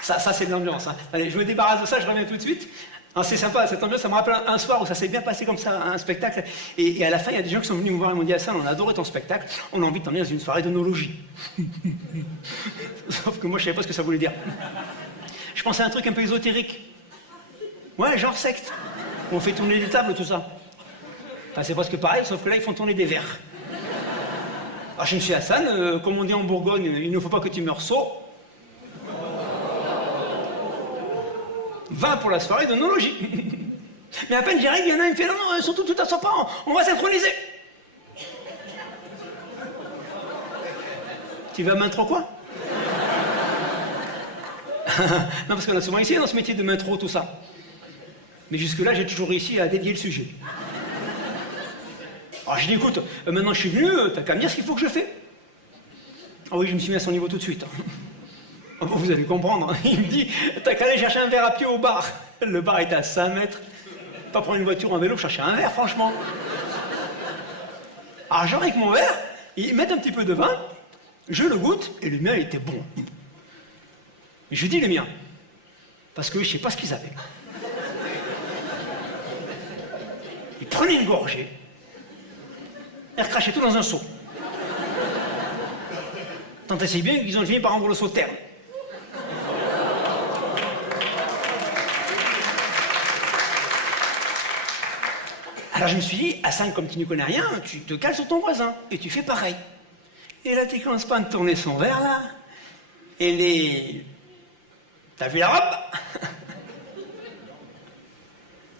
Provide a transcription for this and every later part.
Ça c'est de l'ambiance. Hein. Allez, je me débarrasse de ça, je reviens tout de suite. C'est sympa, cette ambiance, ça me rappelle un soir où ça s'est bien passé comme ça, un spectacle. Et à la fin, il y a des gens qui sont venus me voir et m'ont dit Hassan, on a adoré ton spectacle, on a envie de t'emmener dans une soirée d'onologie. Sauf que moi, je savais pas ce que ça voulait dire. Je pensais à un truc un peu ésotérique. Ouais, genre secte. On fait tourner des tables, tout ça. Enfin, c'est presque pareil, sauf que là, ils font tourner des verres. Alors, je me suis dit, Hassan, comme on dit en Bourgogne, il ne faut pas que tu meurs sot. Va pour la soirée d'onologie. Mais à peine j'y arrive, il y en a un qui me fait non, surtout tout à son pas, on va synchroniser. Tu vas m'intro quoi? Non, parce qu'on a souvent essayé dans ce métier de m'intro, tout ça. Mais jusque-là, j'ai toujours réussi à dédier le sujet. Alors je dis, écoute, maintenant je suis venu, t'as qu'à me dire ce qu'il faut que je fais. Ah oui, je me suis mis à son niveau tout de suite. Oh, vous allez comprendre. Il me dit, t'as qu'à aller chercher un verre à pied au bar. Le bar était à 5 mètres. Pas prendre une voiture en vélo, chercher un verre, franchement. Alors genre avec mon verre, ils mettent un petit peu de vin, je le goûte, et le mien il était bon. Mais je dis le mien, parce que je sais pas ce qu'ils avaient. Ils prenaient une gorgée, ils recrachaient tout dans un seau. Tant et si bien qu'ils ont fini par rendre le seau terne. Alors je me suis dit, Hassan, comme tu ne connais rien, tu te cales sur ton voisin, et tu fais pareil. Et là, tu commences pas à me tourner son verre, là. Et les... T'as vu la robe?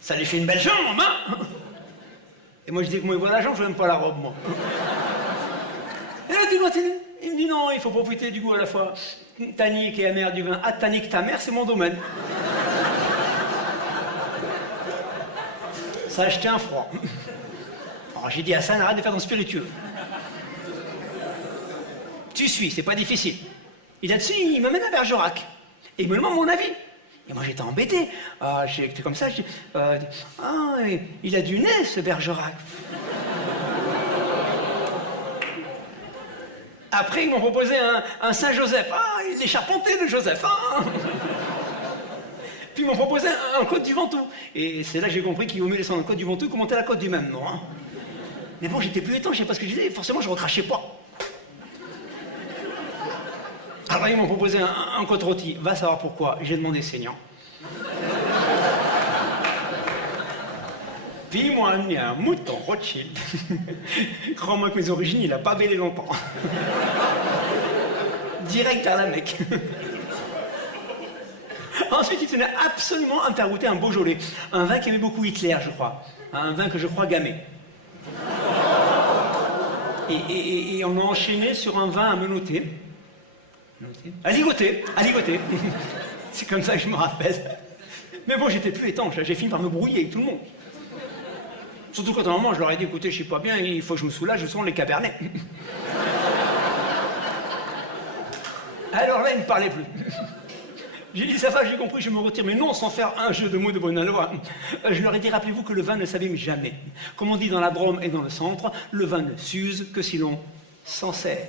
Ça lui fait une belle jambe, hein? Et moi, je dis que moi, il voit la jambe, je n'aime pas la robe, moi. Et là, tu continues. Il me dit, non, il faut profiter du goût à la fois. Tannique et amer du vin. Ah, tannique, ta mère, c'est mon domaine. Ça a acheté un froid. Alors j'ai dit à Hassan, arrête de faire ton spiritueux. Tu suis, c'est pas difficile. Et là-dessus, il m'amène à Bergerac. Et il me demande mon avis. Et moi j'étais embêté. J'étais comme ça, je dis, il a du nez ce Bergerac. Après ils m'ont proposé un Saint-Joseph. Il est charpenté le Joseph. Puis ils m'ont proposé un Côte du Ventoux. Et c'est là que j'ai compris qu'il vaut mieux descendre en Côte du Ventoux que monter la côte du même nom. Hein. Mais bon, j'étais plus étanche, je sais pas ce que je disais, forcément je recrachais pas. Alors ils m'ont proposé un côte rôti. Va savoir pourquoi. J'ai demandé saignant. Puis ils m'ont amené un mouton Rothschild. Crois-moi que mes origines, il a pas bêlé longtemps. Direct à la Mecque. Ensuite, il tenait absolument à me faire goûter un Beaujolais. Un vin qu'aimait beaucoup Hitler, je crois. Un vin que je crois gammé. Et on a enchaîné sur un vin à menotter. À ligoter. C'est comme ça que je me rappelle. Mais bon, j'étais plus étanche. J'ai fini par me brouiller avec tout le monde. Surtout quand à un moment, je leur ai dit, écoutez, je suis pas bien, il faut que je me soulage, je sens les cabernets. Alors là, il ne me parlait plus. J'ai dit, ça va, j'ai compris, je me retire. Mais non, sans faire un jeu de mots de bonne loi. Je leur ai dit, rappelez-vous que le vin ne s'abîme jamais. Comme on dit dans la Drôme et dans le centre, le vin ne s'use que si l'on s'en sert.